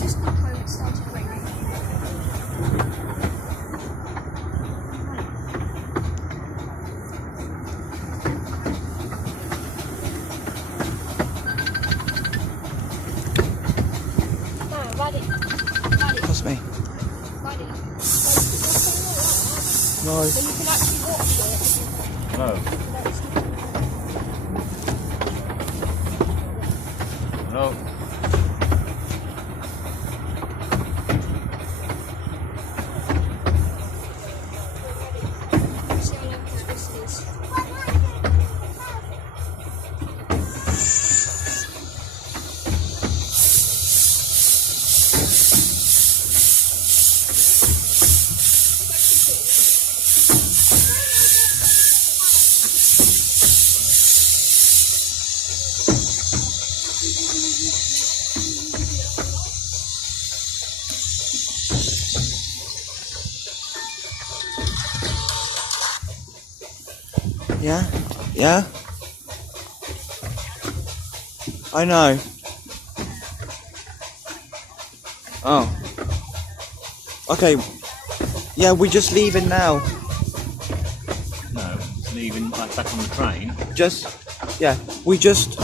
Just the time it started raining. That's me. No. So you can actually watch it. No. No. See how long this is. Yeah? Yeah? I know. Oh. Okay. Yeah, we're just leaving now. No, it's leaving like back on the train. Yeah, we just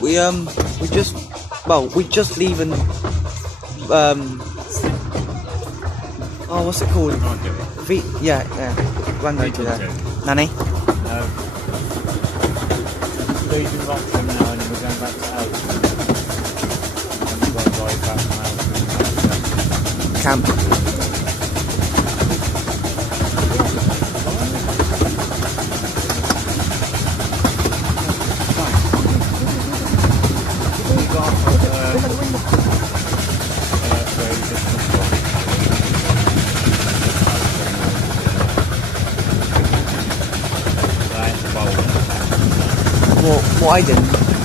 leaving, oh, what's it called? Yeah, run over to there. Nanny? No. Leaving Rockland now and then we're going back to Elton. And we've got to drive back from Elton. Camp. Well, I didn't.